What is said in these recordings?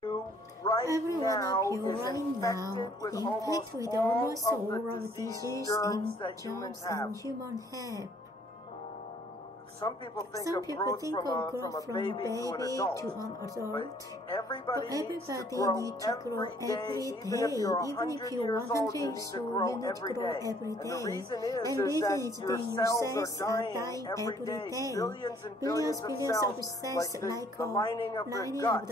Every one of you right now infected with almost all of the diseases and germs that humans have. Some people think Some of people growth think from of a growth from a baby to an adult. to an adult. But everybody needs to Everybody grow needs to grow every day. every Even day. if you're Even if 100 you're years 100 old, you need years to old, grow you need to every grow day. every And the day. reason And is reason that is your that your cells are cells dying every day. Billions and Billions billions of of cells cells, like the lining of the gut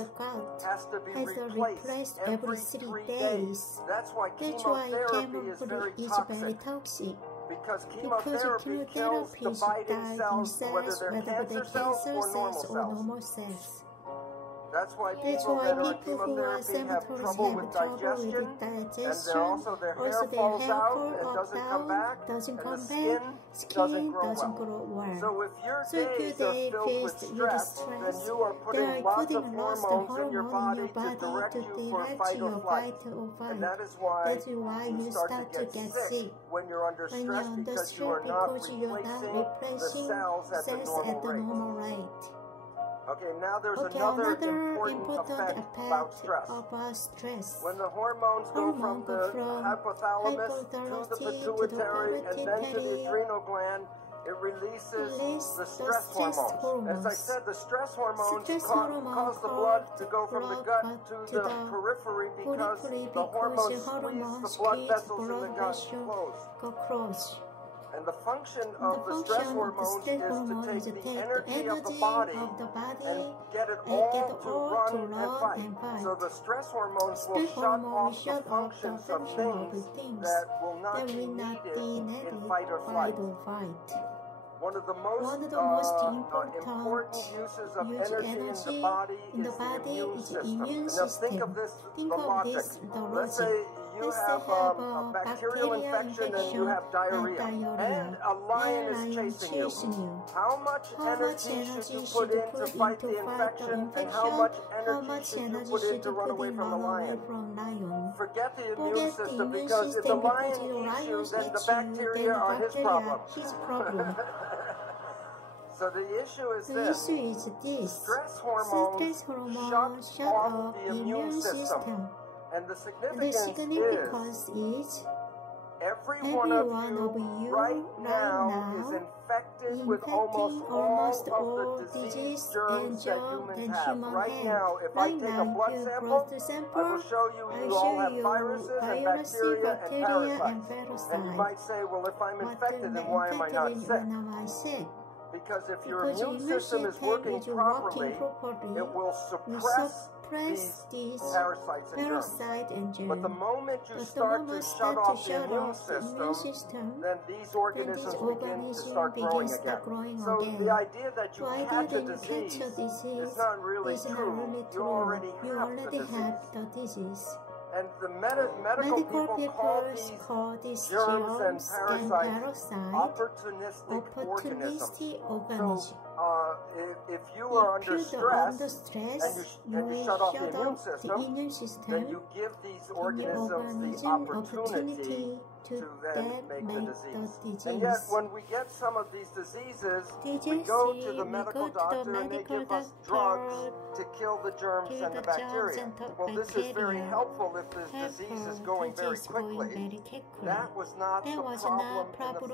has to be replaced every 3 days. That's why That's why chemotherapy is very very toxic. toxic. Because chemotherapy kills dividing cells, whether they're cancer cells or normal cells. That's why people that are on chemotherapy have trouble with digestion, and their hair falls out and doesn't come back, and the skin doesn't grow well. So if your days are filled with stress, then you are putting lots of hormones in your body to direct you for fight or flight. And that is why you start to get sick when you're under stress, because you are not replacing the cells at the normal rate. Okay, now there's another important effect about stress. When the hormones go from the hypothalamus to the pituitary and then to the adrenal gland, it releases the stress hormones. As I said, the stress hormones cause the blood to go from the gut to the periphery because the hormones squeeze the blood vessels in the gut closed. And the function of the stress hormones is to take the energy of the body and get it all to run and fight. So the stress hormones will shut off the functions of things that will not be needed in fight or flight. One of the most important uses of energy in the body is the immune system. Now think of this, the logic. Let's say you have a bacterial infection and you have diarrhea, and a lion is chasing you. How much energy should you put in to fight the infection, and how much energy should you put in to run away from the lion? Forget the immune system, because if the lion eats you, then the bacteria are his problem. So the issue is this. Stress hormones shut off the immune system. And the significance is every one of you right now is infected with almost all of the disease germs that humans have. Right now, if I take a blood sample, I will show you all have viruses and bacteria and parasites. And you might say, well, if I'm infected, then why am I not sick? Because if your immune system is working properly, it will suppress these parasites and germs. But the moment you start to shut off the immune system, then these organisms begin to start growing again. So the idea that you catch a disease is not really true. You already have the disease. And the medical people call these germs and parasites opportunistic organisms. So if you are under stress and you shut off the immune system, then you give these organisms the opportunity to then make the disease. And yet, when we get some of these diseases, we go to the medical doctor and they give us drugs to kill the germs and the bacteria. Well, this is very helpful if the disease is going very quickly. That was not the problem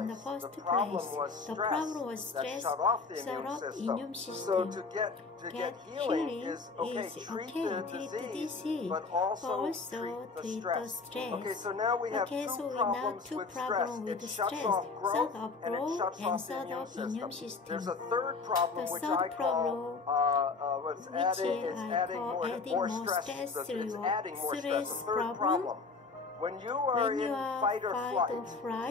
in the first place. The problem was stress that shut off the immune system. So to get healing is, okay, treat the disease, but also treat the stress. Okay, so now we have two problems with stress. It shuts off growth and it shuts off the immune system. There's a third problem which I call adding more stress. It's adding more stress. The third problem. When you are in fight or flight, do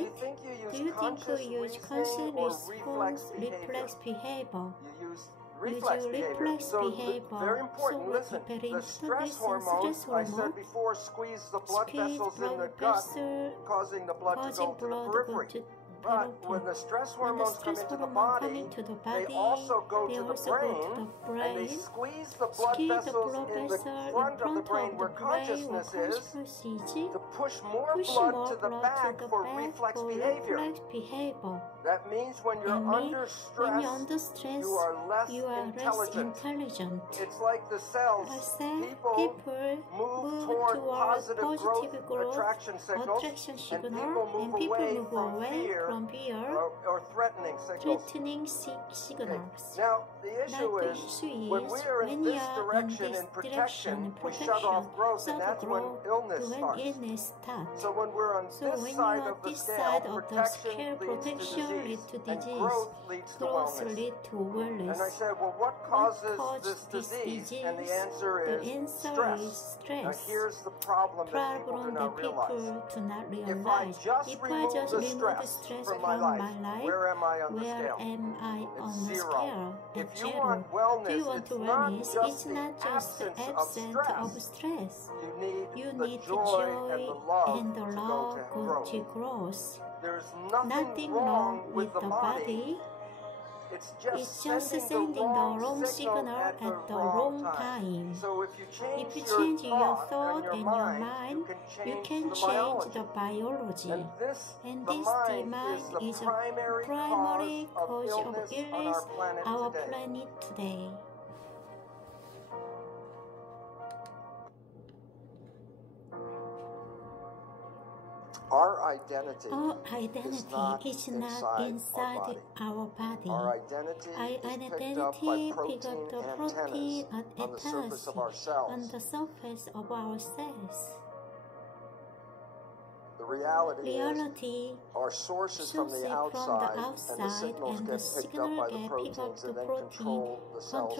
you think you use conscious reasoning or reflex behavior? You use reflex behavior. So very important, listen, the stress hormones, I said before, squeeze the blood vessels in the gut, causing the blood to go to the periphery. But when the stress hormones come into the body, they also go to the brain, and they squeeze the blood vessels in the front of the brain where consciousness is to push more blood to the back for reflex behavior. That means when you're under stress, you are less intelligent. It's like the cells. People move toward positive growth attraction signals, and people move away from fear or threatening signals. Okay. Now, the issue is when we are in this direction in protection, we shut off growth, and that's when illness starts. So when we're on this side of the scale, protection leads to disease, and growth leads to wellness. And I said, well, what causes this disease? And the answer is stress. Now, here's the problem that people do not realize. If I just remove the stress from my life, where am I on the scale? It's zero. If you want wellness, it's not just the absence of stress. You need the joy and the love to go to growth. There's nothing wrong with the body. It's just sending the wrong signal at the wrong time. So if you change your thought and your mind, you can change the biology. And this mind is a primary cause of illness on our planet today. Our identity is not inside our body. Our identity is picked up the protein antennas on the surface of our cells. The reality our sources from the outside, and the signals get picked up by the proteins and then control the cells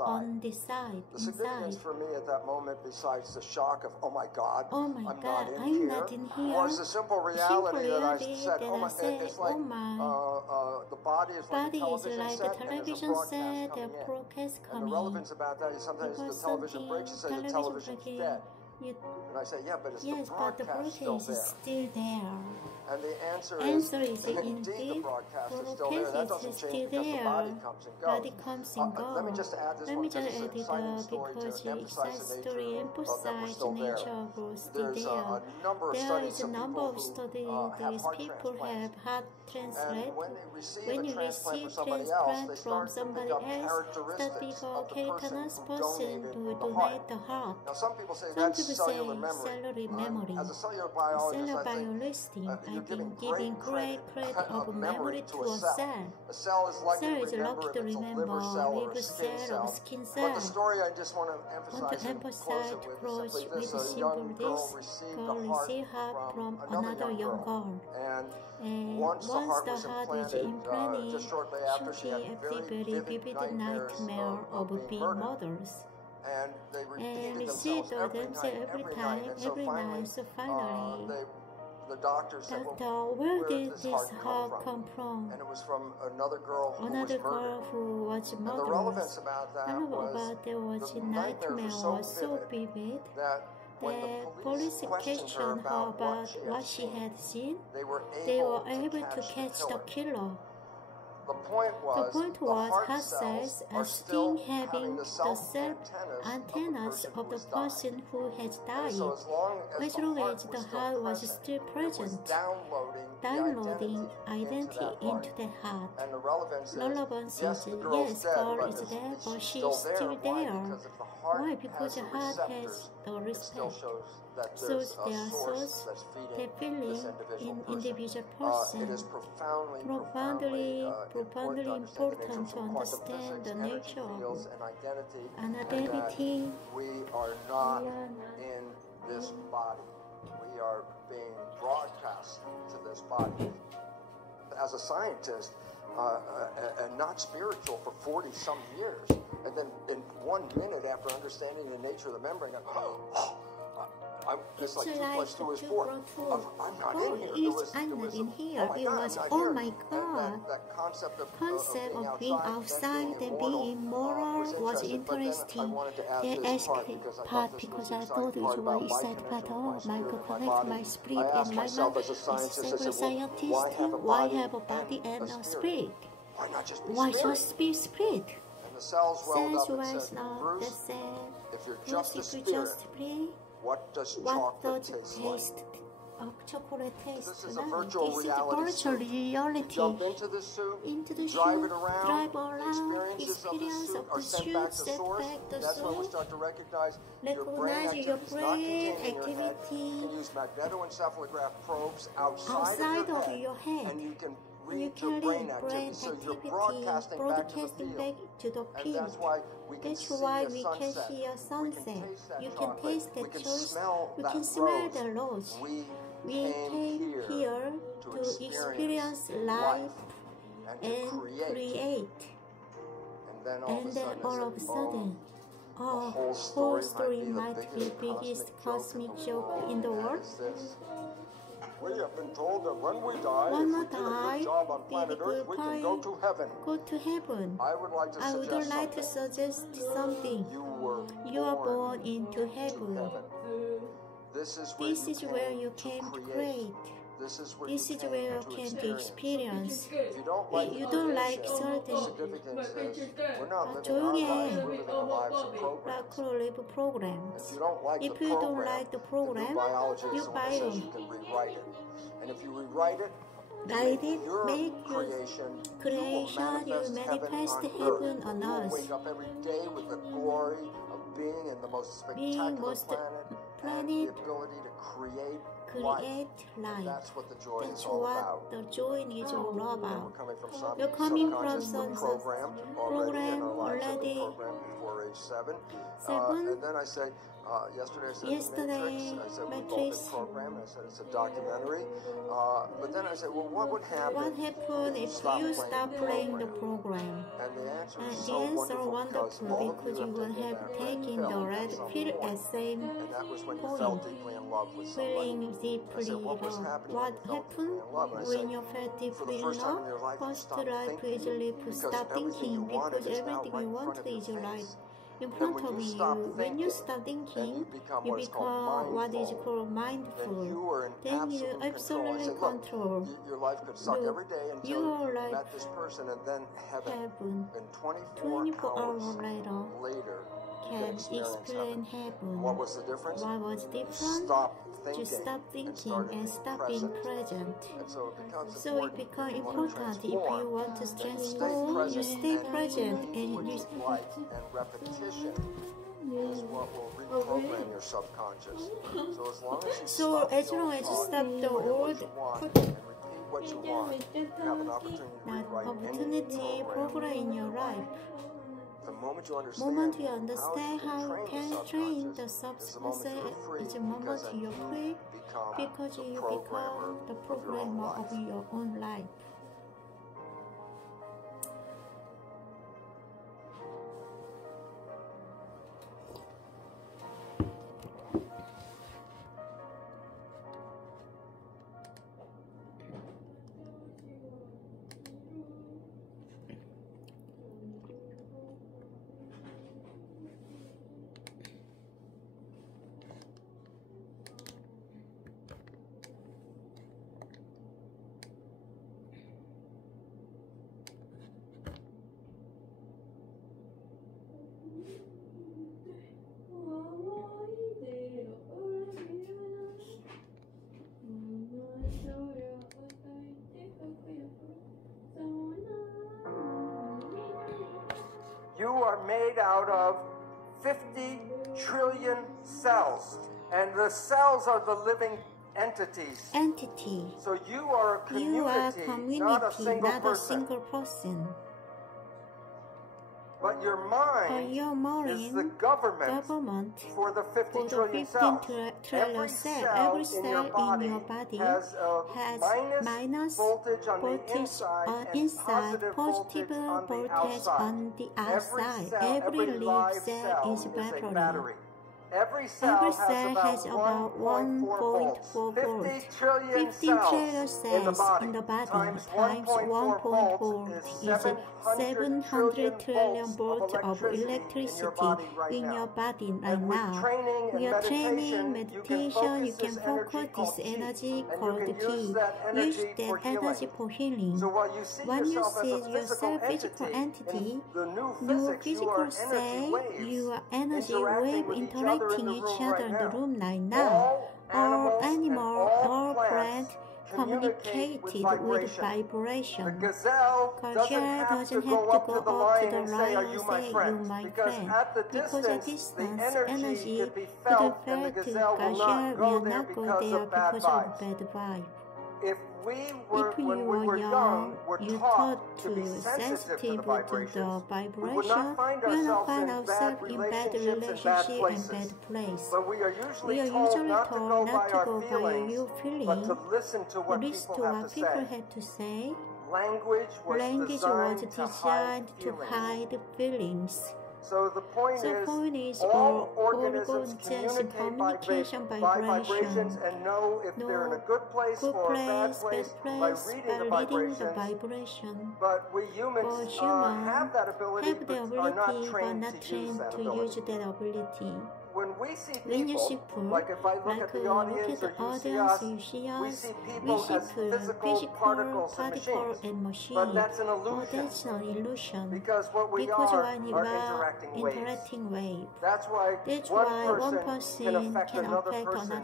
on the inside. The significance for me at that moment, besides the shock of, oh my God, I'm not in here, was the simple reality that I said, it's like the body is like a television set, and the broadcast coming. And the relevance about that is sometimes the television breaks and says the television's dead. And I say, yeah, but the broadcast is still there. And the answer is indeed the broadcast is still there. That doesn't change because the body comes and goes. Let me just add this one because it's an exciting story to emphasize the nature of growth. There's a number of studies of people have heart transplant. When you receive transplant from somebody else, that becomes a cancerous person to donate the heart. Some people say cellular memory. As a cellular biologist, I've been giving great credit of memory to a cell. A cell is lucky to remember if it's a liver cell or a skin cell. But the story I just want to emphasize to close it with simply this. A young girl received heart from another young girl. And once the heart was implanted, just shortly after, she had a very vivid nightmare of being mothers. And they repeated themselves every time, every night. So finally, the doctor said, well, where did this heart come from? And it was from another girl who was murdered. And the relevance about that was the nightmare was so vivid that when the police questioned her about what she had seen, they were able to catch the killer. The point was heart cells are still having the self-antennas of the person who has died. As long as the heart was still present, downloading identity into the heart. And the relevance is, yes, girl is there, but she is still there. Why? Because the heart has the respect. So their source, their feeling in individual person. It is profoundly important to understand the nature of an identity. We are not in this body. We are being broadcast to this body. As a scientist, and not spiritual for 40-some years, and then in 1 minute after understanding the nature of the membrane, It's like 2 plus 2 is 4. I'm not in here. It was, oh my God. Concept of being outside and being immoral was interesting. They asked part because I thought it was inside part of my could connect my spirit and my mind. As a several scientist, why have a body and a spirit? Why just be spirit? Cells rise now. They said, if you're just a spirit, what does chocolate taste like? Chocolate taste. This is a virtual reality. Jump into the suit, drive it around, experience of the suit, set back the suit. That's when we start to recognize your brain activity. You can use magnetoencephalograph probes outside of your head, and you can read your brain activity. So you're broadcasting back to the field. That's why we can see a sunset. You can taste the choice. You can smell the rose. We came here to experience life and create. And then all of a sudden, a whole story might be the biggest cosmic joke in the world. We have been told that when we die, if we did a good job on planet Earth, we can go to heaven. I would like to suggest something. You are born into heaven. This is where you came to create. This is where you came to experience. If you don't like certain 조용히 해. live programs. If you don't like the program, you buy it. And if you rewrite it, make your creation, you manifest heaven on earth. Wake up every day with the glory of being in the most spectacular planet, the ability to create life. That's what the joy is all about. The joy is all about. You're coming from some program already before age 7. And then I say, yesterday I said Matrix. I said we called it program. I said it's a documentary. But then I said, well, what would happen? What happened if you stop playing the program? And the answer is so wonderful because you would have taken the red pill at same and that was when you felt deeply in love with somebody. Feeling deeply in love. What happened when you felt deeply in love? First life is live to stop thinking because everything you want is life in front of you. When you stop thinking, you become what is called mindful. Then you absolutely control. Your life could suck every day until you met this person, and then heaven. And 24 hours later can explain heaven. What was the difference? What was different? To stop thinking and stop being present. So it becomes important if you want to transform, you stay present and you repetition is what will reprogram your subconscious. So as long as you stop the old what you want, you have an opportunity program in your life. The moment you understand how you can train the subconscious is a moment you're free because you become the programmer of your own life. You are made out of 50 trillion cells, and the cells are the living entities. So you are a community, not a single person. But your mind is the government for the 50 trillion cells. Every cell in your body has a minus voltage on the inside and positive voltage on the outside. Every living cell is a battery. Every cell has about 1.4 volts. 15 trillion cells in the body times 1.4 volts is 700 trillion volts of electricity in your body right now. We are training meditation. You can focus this energy called ki. Use that energy for healing. When you see yourself physical entity, your physical cell, your energy wave interacting each other in the room right now. All animal, all plant communicated with vibration. Gazelle doesn't have to go up to the lion and say, you my friend. Because at distance, energy could refer to Gazelle will not go there because of bad vibe. If you were young, you taught to be sensitive to the vibration, we will not find ourselves in bad relationship and bad place. We are usually told not to go by your feelings, but to listen to what people have to say. Language was designed to hide feelings. So the point is all organisms communication by vibrations and know if they're in a good place or a bad place by reading the vibration. But we humans have that ability but are not trained to use that ability. When we see people, like if I look at the audience or you see us, we see people as physical particles and machines. But that's an illusion. Because what we are interacting waves. That's why one person can affect another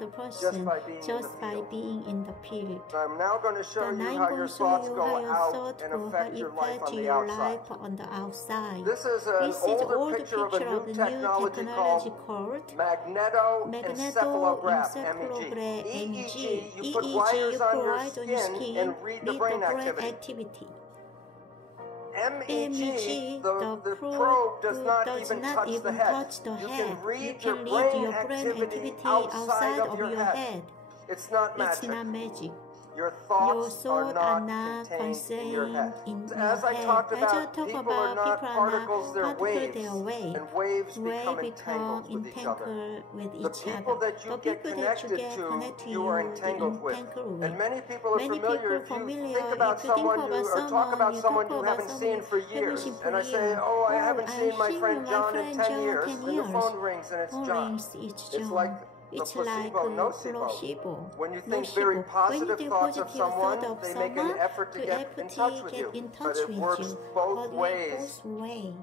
person just by being in the field. I'm now going to show you how your thoughts go out and affect your life on the outside. This is an older picture of a new technology called magnetoencephalograph, MEG. EEG, you put wires on your skin and read the brain activity. MEG, the probe does not even touch the head. You can read your brain activity outside of your head. It's not magic. Your thoughts are not contained in your head. As I talked about, people are not particles, they're waves. And waves become entangled with each other. The people that you get connected to, you are entangled with. And many people are familiar. If you think about someone or talk about someone you haven't seen for years, and I say, oh, I haven't seen my friend John in 10 years, and the phone rings and it's John. It's like the placebo. When you think very positive thoughts of someone, they make an effort to get in touch with you. But it works both ways.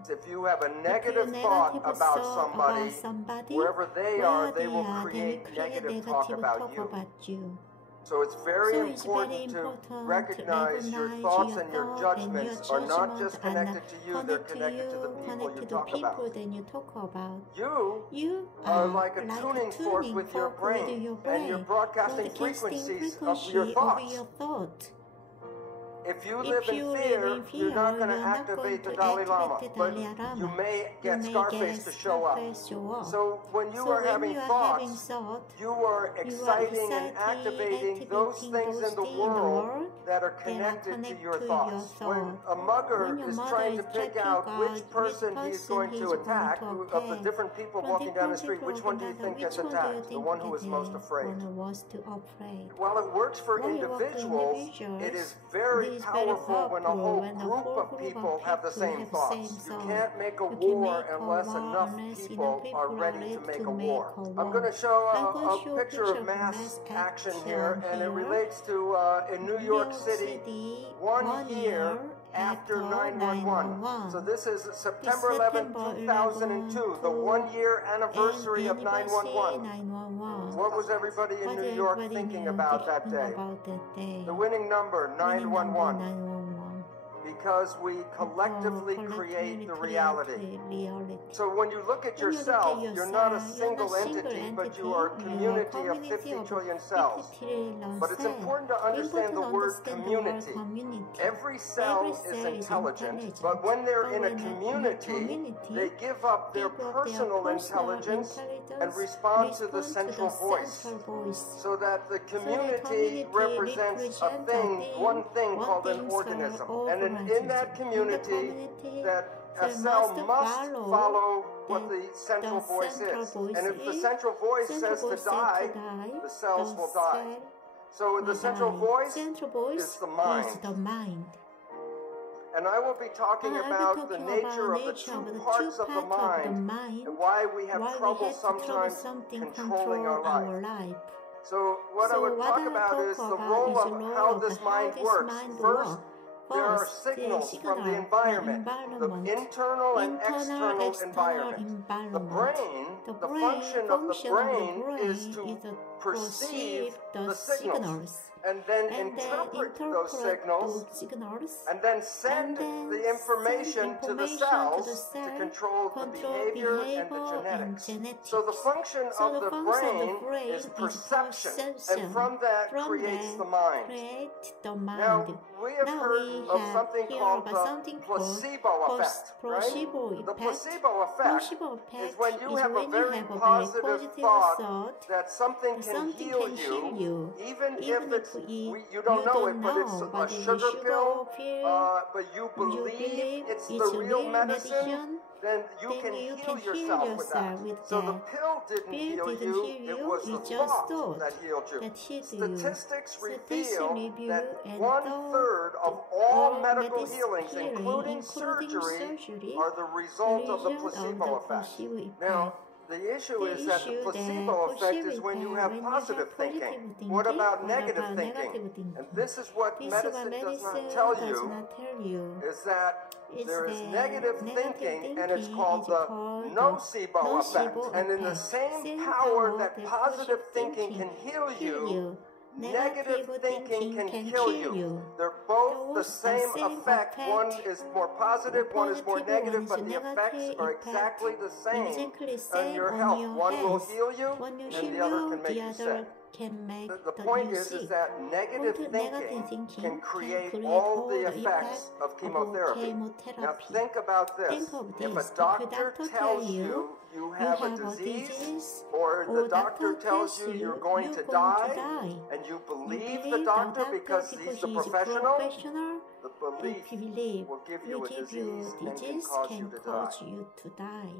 If you have a negative thought about somebody, wherever they are, they will create negative talk about you. So it's very important to recognize your thoughts and your judgments are not just connected to you, they're connected to the people you talk about. You are like a tuning fork with your brain, and you're broadcasting frequencies of your thoughts. If you live in fear, you're not going to activate the Dalai Lama, but you may get Scarface to show up. So when you are having thoughts, you are exciting and activating those things in the world that are connected to your thoughts. When a mugger is trying to pick out which person he's going to attack, of the different people walking down the street, which one do you think gets attacked? The one who is most afraid. While it works for individuals, it is very powerful when a whole group of people have the same thoughts. You can't make a war unless enough people are ready to make a war. I'm going to show a picture of mass action here, and it relates to in New York City 1 year after 9/11. So this is September 11, 2002, the 1 year anniversary of 9/11. What was everybody in New York thinking about that day? The winning number, 911. Because we collectively create the reality. So when you look at yourself, you're not a single entity, but you are a community of 50 trillion cells. But it's important to understand the word community. Every cell is intelligent, but when they're in a community, they give up their personal intelligence and respond to the central voice. So that the community represents one thing called an organism. And in that community, that cell must follow what the central voice is. And if the central voice says to die, the cells will die. So the central voice is the mind. And I will be talking about the nature of the two parts of the mind and why we have trouble sometimes controlling our life. So what I would talk about is the role of how this mind works. First, there are signals from the environment, the internal and external environment. The brain, the function of the brain is to perceive the signals and then interpret those signals and then send the information to the cells to control the behavior and the genetics. So the function of the brain is perception, and from that creates the mind. Now, we have heard of something called the placebo effect, right? The placebo effect is when you have a very positive thought that something can heal you, even if it's you don't know it, but it's a sugar pill, but you believe it's the real medicine, then you can heal yourself with that. So the pill didn't heal you, it was the thought that healed you. Statistics reveal that 1/3 of all medical healings, including surgery, are the result of the placebo effect. Now, the issue is that the placebo effect is when you have positive thinking. What about negative thinking? And this is what medicine does not tell you, is that there is negative thinking, and it's called the nocebo effect. And in the same power that positive thinking can heal you, negative thinking can kill you. They're both the same effect. One is more positive, one is more negative, but the effects are exactly the same on your health. One will heal you, and the other can make you sick. The point is that negative thinking can create all the effects of chemotherapy. Now think about this. If a doctor tells you you have a disease, or the doctor tells you you're going to die, and you believe the doctor because he's the professional, the belief will give you a disease and can cause you to die.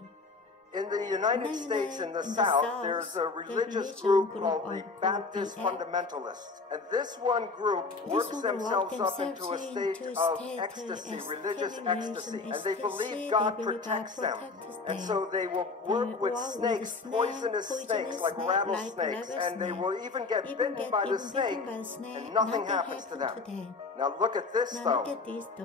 In the United States, in the South, there's a religious group called the Baptist Fundamentalists. And this one group works themselves up into a state of ecstasy, religious ecstasy. And they believe God protects them. And so they will work with snakes, poisonous snakes like rattlesnakes, and they will even get bitten by the snake, and nothing happens to them. Now look at this though.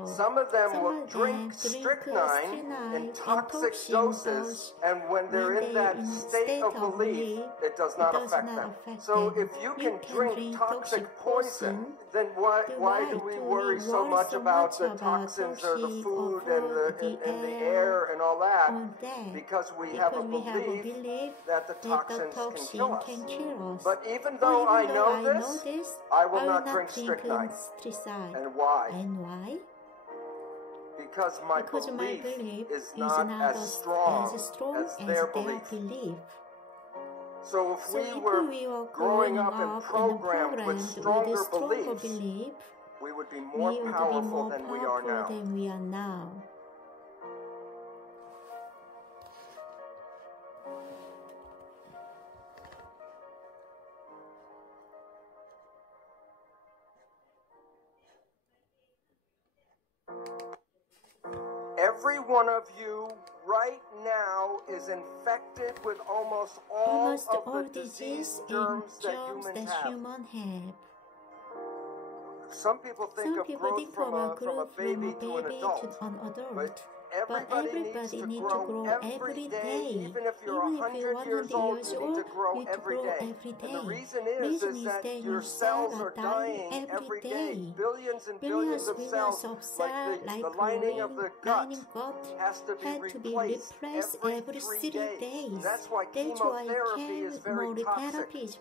Some of them will drink strychnine in toxic doses, and when they're in that state of belief, it does not affect them. So if you can drink toxic poison, then why do we worry so much about the toxins or the food and the air and all that? Because we have a belief that the toxins can kill us. But even though I know this, I will not drink strychnine. And why? Because my belief is not as strong as their belief. So if we were growing up and programmed with stronger beliefs, we would be more powerful than we are now. Every one of you right now is infected with almost all of the disease germs that humans have. Some people think of growth from a baby to an adult, but everybody needs to grow every day. Even if you're 100 years old, you need to grow every day. And the reason is that your cells are dying every day. Billions and billions of cells, like the lining of the gut, has to be replaced every 3 days. That's why chemotherapy is very toxic.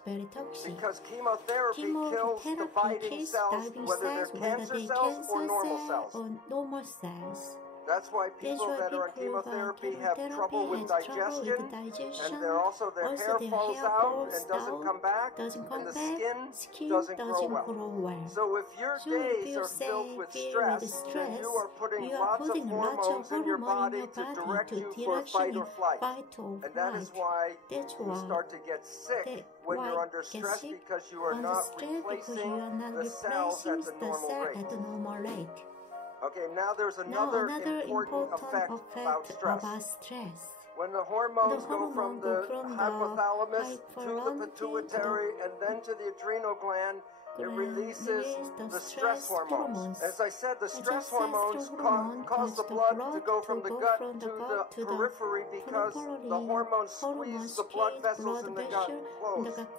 Because chemotherapy kills dividing cells, whether they're cancer cells or normal cells. That's why people that are on chemotherapy have trouble with digestion, and their hair falls out and doesn't come back, and the skin doesn't grow well. So if your days are filled with stress, then you are putting lots of hormones in your body to direct you for fight or flight. And that is why you start to get sick when you're under stress, because you are not replacing the cells at the normal rate. Okay, now there's another important effect about stress. When the hormones go from the hypothalamus to the pituitary and then to the adrenal gland, it releases the stress hormones. As I said, the stress hormones cause the blood to go from the gut to the periphery because the hormones squeeze the blood vessels in the gut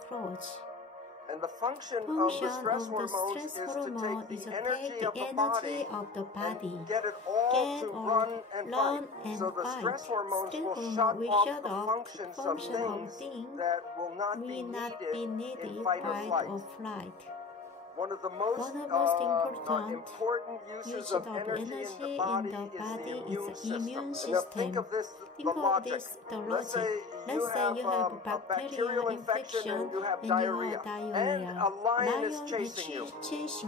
close. And the function of the stress hormones is to take the energy of the body and get it all to run and fight. So the stress hormones will shut off the functions of things that will not be needed in fight or flight. One of the most important uses of energy in the body is the immune system. Now think of this, the logic. Let's say you have a bacterial infection and you have diarrhea, and a lion is chasing you.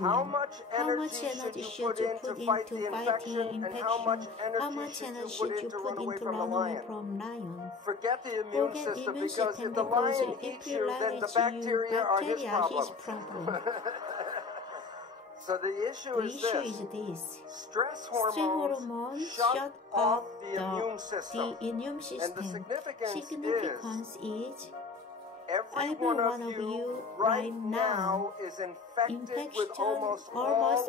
How much energy should you put in to fight the infection, and how much energy should you put in to run away from the lion? Forget the immune system, because if the lion eats you, then the bacteria are his problem. So the issue is this. Stress hormones shut off the immune system. And the significance is every one of you right now is infected with almost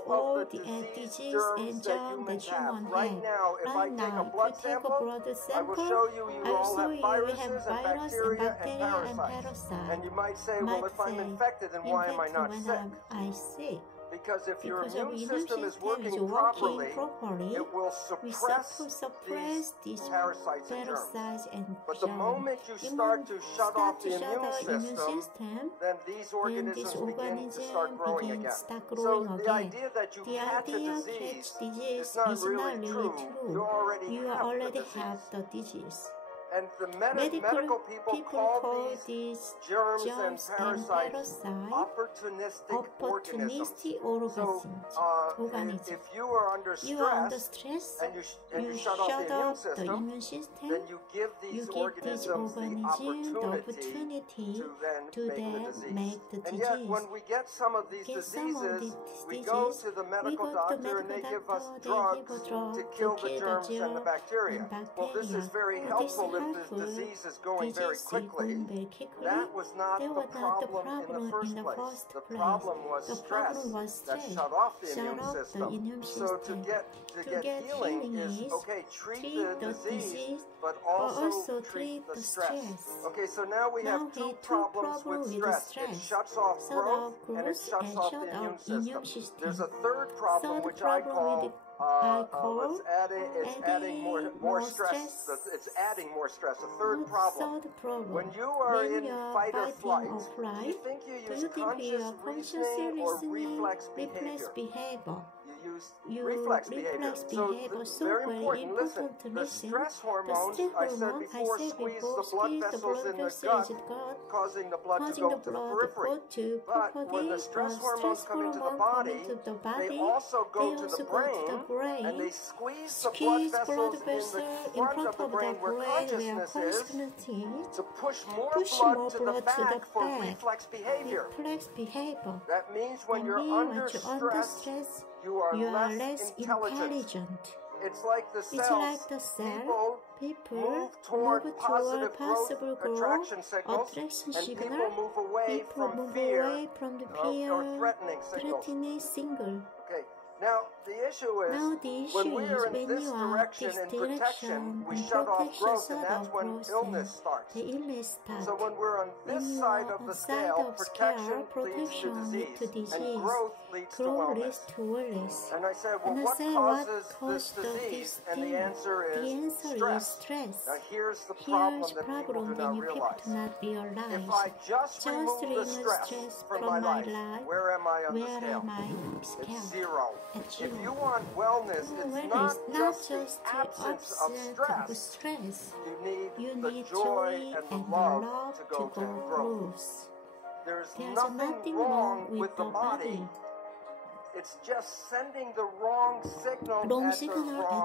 all of the disease germs that humans have. Right now, if I take a blood sample, I will show you all have viruses and bacteria and parasites. And you might say, well, if I'm infected, then why am I not sick? Because if your immune system is working properly, it will suppress these parasites and germs. But the moment you start to shut off the immune system, then these organisms begin to start growing again. So the idea that you catch a disease is not really true. You already have the disease. And the medical people call these germs and parasites opportunistic organisms. So if you are under stress and you shut off the immune system, then you give these organisms the opportunity to then make the disease. And yet when we get some of these diseases, we go to the medical doctor and they give us drugs to kill the germs and the bacteria. Well, this is very helpful if the disease is going very quickly. That was not the problem in the first place. The problem was stress that shut off the immune system. So to get healing is, okay, treat the disease, but also treat the stress. Okay, so now we have two problems with stress. It shuts off growth and it shuts off the immune system. There's a third problem which I call it's adding more stress. It's adding more stress. A third problem. When you are in fight or flight, do you think you use conscious reasoning or reflex behavior? You use reflex behavior. So very important. Listen, the stress hormones, I said before, squeeze the blood vessels in the gut, causing the blood to go to the periphery. But when the stress hormones come into the body, they also go to the brain, and they squeeze the blood vessels in the front of the brain where consciousness is, to push more blood to the back for reflex behavior. That means when you're under stress, you are less intelligent. It's like the cells. People move toward positive growth attraction signals, and people move away from fear or threatening signals. Okay. Now, the issue is, when we are in this direction in protection, we shut off growth, and that's when illness starts. So when we're on this side of the scale, protection leads to disease, and growth leads to wellness. And I said, well, what causes this disease? And the answer is stress. Now, here's the problem that people do not realize. If I just remove the stress from my life, where am I on the scale? It's zero. If if you want wellness, it's not just the absence of stress. You need the joy and the love to go to growth. There's nothing wrong with the body. It's just sending the wrong signal at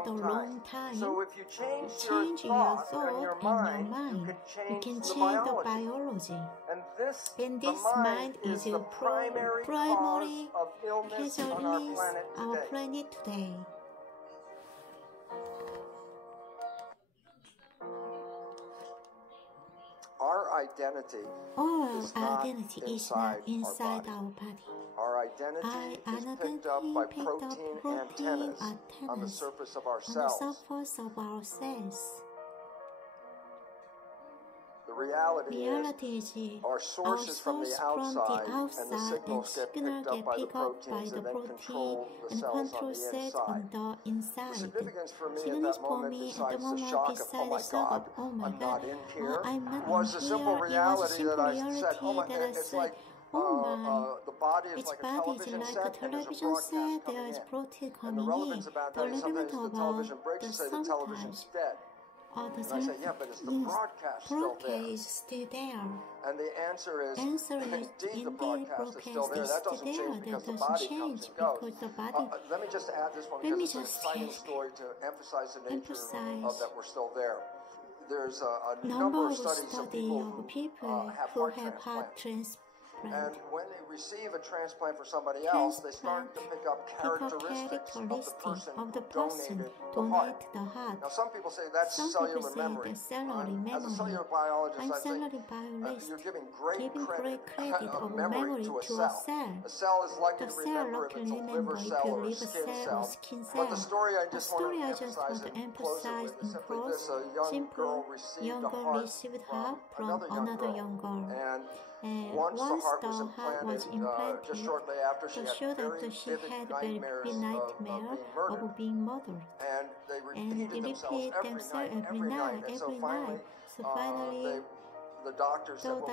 the wrong time. So if you change your thoughts and your mind, you can change the biology. And this mind is the primary cause of illness on our planet today. Our identity is not inside our body. Our identity is picked up by protein antennas on the surface of our cells. The reality is our sources from the outside and the signals get picked up by the proteins and then control the cells on the inside. The significance for me at that moment, besides the shock of, oh my God, I'm not in here, was the simple reality that I said, it's like, the body is like a television set, and there's a broadcast coming in. And the relevance about that is sometimes the television breaks and say the television's dead. And I say, yeah, but is the broadcast still there? And the answer is, indeed the broadcast is still there. That doesn't change because the body comes and goes. Let me just add this one because it's an exciting story to emphasize the nature of that we're still there. There's a number of studies of people who have heart transplants. And when they receive a transplant for somebody else, they start to pick up characteristics of the person who donated the heart. Now, some people say that's cellular memory. As a cellular biologist, I think you're giving great credit of memory to a cell. A cell is likely to remember if it's a liver cell or a skin cell. But the story I just want to emphasize and close it with is simply this. A young girl received a heart from another young girl. And once the heart was implanted, just shortly after, she had very vivid nightmares of being murdered. And they repeated themselves every night. And so finally, the doctor said, well,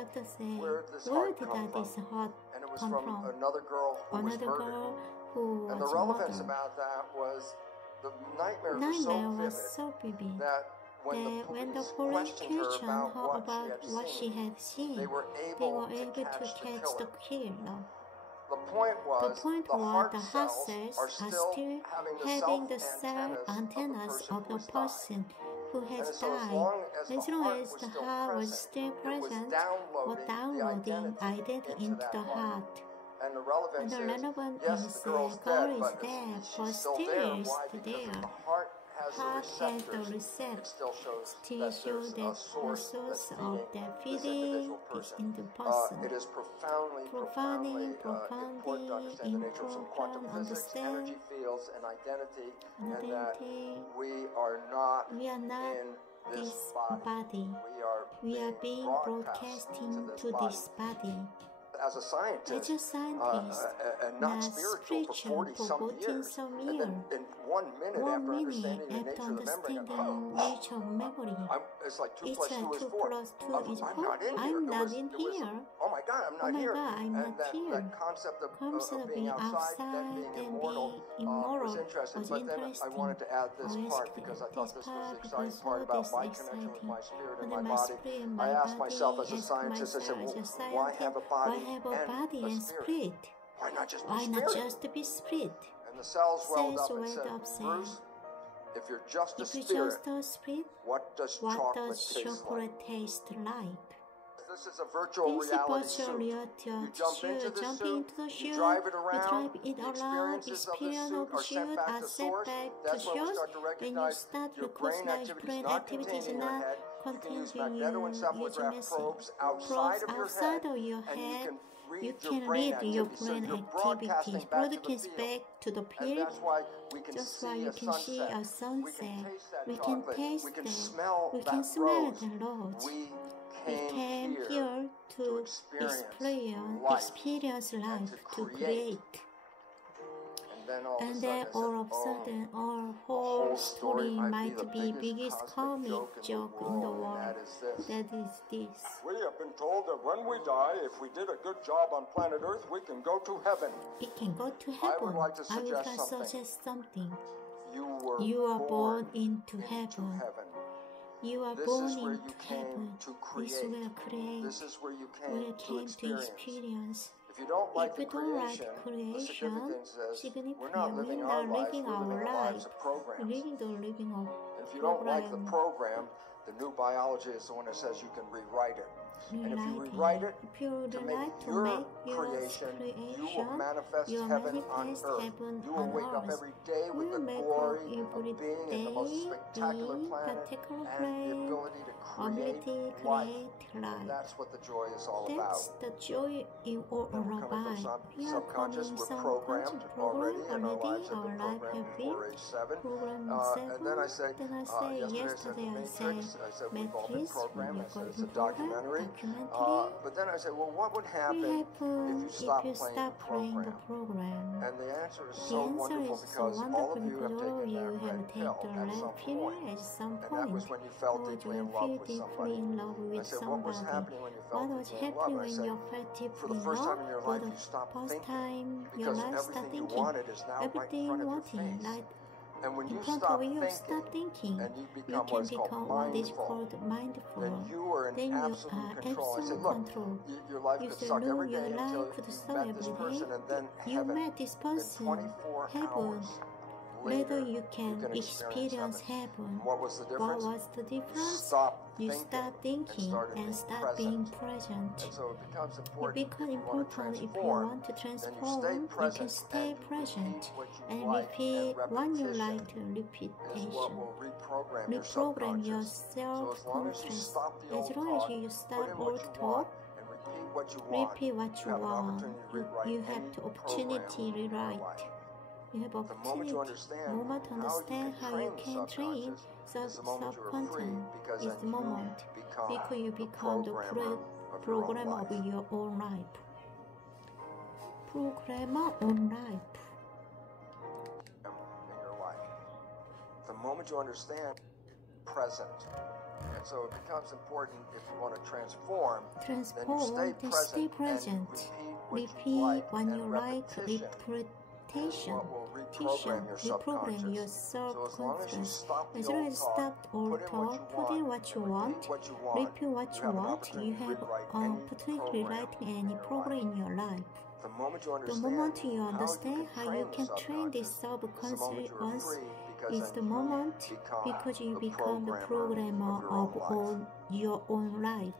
where did this heart come from? And it was from another girl who was murdered. And the relevance about that was the nightmares were so vivid that when the police questioned her about what she had seen, they were able to catch the killer. The point was the heart cells are still having the cell antennas of the person who has died. As long as the heart was still present, or downloading identity into the heart. And the relevance is, the girl is dead, but still there. Why? Because the heart has the receptor. It still shows that there's a source of that feeding this individual person. It is profoundly important to understand the nature of some quantum physics, energy fields, and identity, and that we are not in this body. We are being broadcasting to this body. As a scientist, and not spiritual for 40-some years, and then in 1 minute after understanding the nature of the memory, it's like 2 plus 2 is 4. I'm not in here. Oh my God, I'm not here. And that concept of being outside, then being immortal, was interesting. But then I wanted to add this part because I thought this was the exciting part about my connection with my spirit and my body. I asked myself as a scientist, I said, well, why have a body and spirit? Why not just be spirit? And the cells welled up and said, Bruce, if you're just a spirit, what does chocolate taste like? This is a virtual reality suit. You jump into the suit, you drive it around, the experiences of the suit are sent back to source. That's when we start to recognize your brain activity is not contained in your head. You can use magnetoencephalograph probes outside of your head, and you can read your brain activities, broadcast back to the field. Just why you can see a sunset, we can taste that, we can smell the road. We came here to experience life, to create. And then all of a sudden, our whole story might be biggest comic joke in the world. That is this. We have been told that when we die, if we did a good job on planet Earth, we can go to heaven. It can go to heaven. I would like to suggest something. You are born into heaven. You are born into heaven. This is where create. This is where you came to experience. If you don't like creation, the significance is we're not living our life, we're living our lives of programs. Living of If you don't like the program, the new biology is the one that says you can rewrite it. And if you rewrite it to make your creation, you will manifest heaven on earth. You will wake up every day with the glory of being in the most spectacular planet and the ability to create life. That's what the joy is all about. That's the joy in all about. We are subconscious, we're programmed already, and our lives have been programmed before age 7. And then I say, yesterday I said we've all been programmed. I said it's a documentary. But then I say, well, what would happen if you stopped playing the program? And the answer is so wonderful because all of you have taken that red pill at some point. And that was when you felt deeply in love with somebody. I said, what was happening when you felt deeply in love? And I said, for the first time in your life, you stopped thinking because everything you wanted is now right in front of your face. And when you stop thinking, and you become what is called mindful, then you are in absolute control. I said, look, your life could suck every day until you met this person, and then heaven. In 24 hours later, you can experience heaven. What was the difference? You stop thinking and start being present. And so it becomes important if you want to transform, you can stay present and repeat what you like to repetition. Reprogram your self-conscious. As long as you stop old talk, repeat what you want. You have the opportunity to rewrite. You have opportunity. Moment to understand how you can train subcontent is the moment because you become the programmer of your own life. Programmer on life. In your life. The moment you understand, present. And so it becomes important if you want to transform, then you stay present. Repeat when you like reprogram your self-conscious. As long as you stop all talk, put in what you want, repeat what you want, you have opportunity writing any program in your life. The moment you understand how you can train this subconscious is the moment because you become the programmer of your own life.